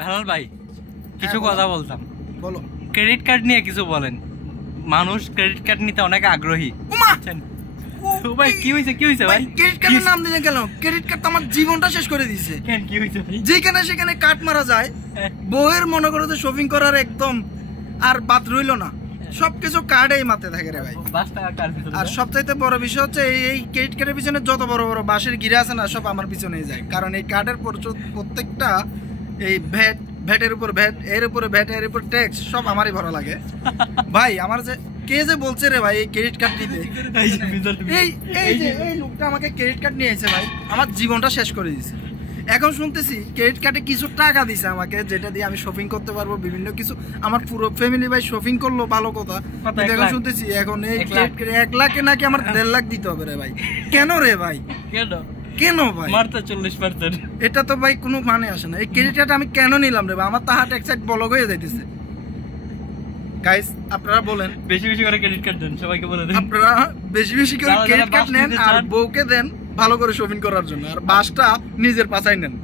বেলাল ভাই কিছু কথা বলতাম। বলো। ক্রেডিট কার্ড নিয়ে কিছু বলেন। মানুষ ক্রেডিট কার্ড নিতে অনেক আগ্রহী। ভাই কি হয়েছে কি হয়েছে ভাই? ক্রেডিট কার্ডের নাম দিয়ে গেল, ক্রেডিট কার্ড তো আমার জীবনটা শেষ করে দিয়েছে। কেন কি হয়েছে ভাই? যেখানে সেখানে কার্ড মারা যায়, বউয়ের মনে করো যে শপিং করার একদম আর বাদ রইল না, সবকিছু কার্ডেই মাথায় থাকে রে ভাই। আর সবচাইতে বড় বিষয় হচ্ছে এই ক্রেডিট কার্ডের পিছনে যত বড় বড় বাঁশের গিরা আছে না, সব আমার পিছনেই যায়। কারণ এই কার্ডের প্রত্যেকটা এই ভ্যাটের উপর ভ্যাট, এর উপরে ভ্যাট, এর উপর ট্যাক্স, সব আমারই ভরা লাগে ভাই। আমার যে কে যে বলছে রে ভাই এই ক্রেডিট কার্ড নিতে, এই লোকটা আমাকে ক্রেডিট কার্ড নিয়ে এসেছে ভাই, আমার জীবনটা শেষ করে দিয়েছে। এখন শুনতেছি ক্রেডিট কার্ডে কিছু টাকা দিছে আমাকে, যেটা দিয়ে আমি শপিং করতে পারবো বিভিন্ন কিছু। আমার পুরো ফ্যামিলি ভাই শপিং করলো, ভালো কথা। এখন শুনতেছি এখন এই 1 লাখে নাকি আমার 1.5 লাখ দিতে হবে রে ভাই। কেন রে ভাই? কেন ভাই? মারতে 40%। এটা তো ভাই কোনো মানে আসে না। এই ক্রেডিট কার্ড আমি কেন নিলাম রে ভাই? আমার তো হার্ট এক সাইড ব্লক হয়ে যাইতেছে। গাইস আপনারা বলেন, বেশি বেশি করে ক্রেডিট কার্ড দেন, সবাইকে বলে দেন আপনারা বেশি বেশি করে ক্রেডিট কার্ড নেন আর বউকে দেন ভালো করে শপিং করার জন্য, আর বাসটা নিজের পাছায় নেন।